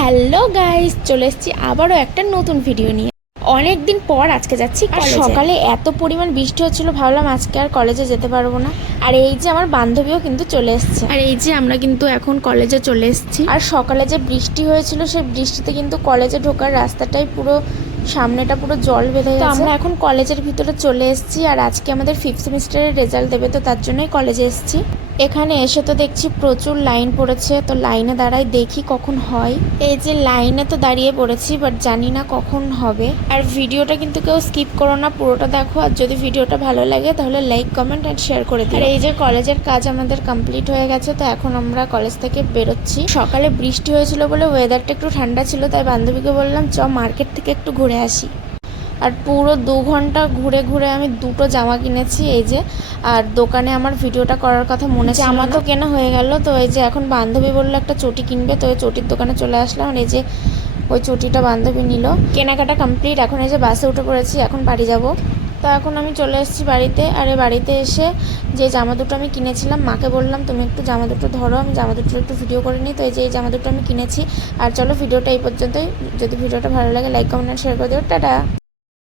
Hello guys, চলে এসেছি আবারও একটা নতুন ভিডিও নিয়ে। অনেক দিন পর আজকে যাচ্ছি কলেজে। সকালে এত পরিমাণ বৃষ্টি হচ্ছিল, ভাবলাম আজকে আর কলেজে যেতে পারবো না। আর এই যে আমার বান্ধবীও কিন্তু চলে এসেছে, আর এই যে আমরা কিন্তু এখন কলেজে চলে এসেছি। আর সকালে যে বৃষ্টি হয়েছিল সেই বৃষ্টিতে কিন্তু কলেজে ঢোকার রাস্তাটাই পুরো সামনেটা পুরো জল বেঁধে গেছে। আমরা এখন কলেজের ভিতরে চলে এসেছি, আর আজকে আমাদের 5th সেমিস্টারের রেজাল্ট দেবে, তো তার জন্যই কলেজে এসেছি। এখানে এসে তো দেখছি প্রচুর লাইন পড়েছে, তো লাইনে দাঁড়াই দেখি কখন হয়। এই যে লাইনে তো দাঁড়িয়ে পড়েছি, বাট জানি না কখন হবে। আর ভিডিওটা কিন্তু কেউ স্কিপ করো না, পুরোটা দেখো। আর যদি ভিডিওটা ভালো লাগে তাহলে লাইক, কমেন্ট অ্যান্ড শেয়ার করে দিও। আর এই যে কলেজের কাজ আমাদের কমপ্লিট হয়ে গেছে, তো এখন আমরা কলেজ থেকে বেরোচ্ছি। সকালে বৃষ্টি হয়েছিল বলে ওয়েদারটা একটু ঠান্ডা ছিল, তাই বান্ধবীকে বললাম চ মার্কেট থেকে একটু ঘুরে আসি। আর পুরো 2 ঘন্টা ঘুরে ঘুরে আমি 2টো জামা কিনেছি এই যে। আর দোকানে আমার ভিডিওটা করার কথা মনে ছিল, জামা তো কেনা হয়ে গেল। তো এই যে এখন বান্ধবী বললো একটা চটি কিনবে, তো ওই চটির দোকানে চলে আসলাম। আর এই যে ওই চটিটা বান্ধবী নিল। কেনাকাটা কমপ্লিট, এখন এই যে বাসে উঠে পড়েছি, এখন বাড়ি যাব। তো এখন আমি চলে এসেছি বাড়িতে। আর এই বাড়িতে এসে যে জামা দুটো আমি কিনেছিলাম, মাকে বললাম তুমি একটু জামা দুটো ধরো, আমি জামা দুটো একটু ভিডিও করে নিই। তো এই যে এই জামা দুটো আমি কিনেছি। আর চলো ভিডিওটা এই পর্যন্তই। যদি ভিডিওটা ভালো লাগে লাইক, কমেন্ট, শেয়ার করে দিও। টাটা।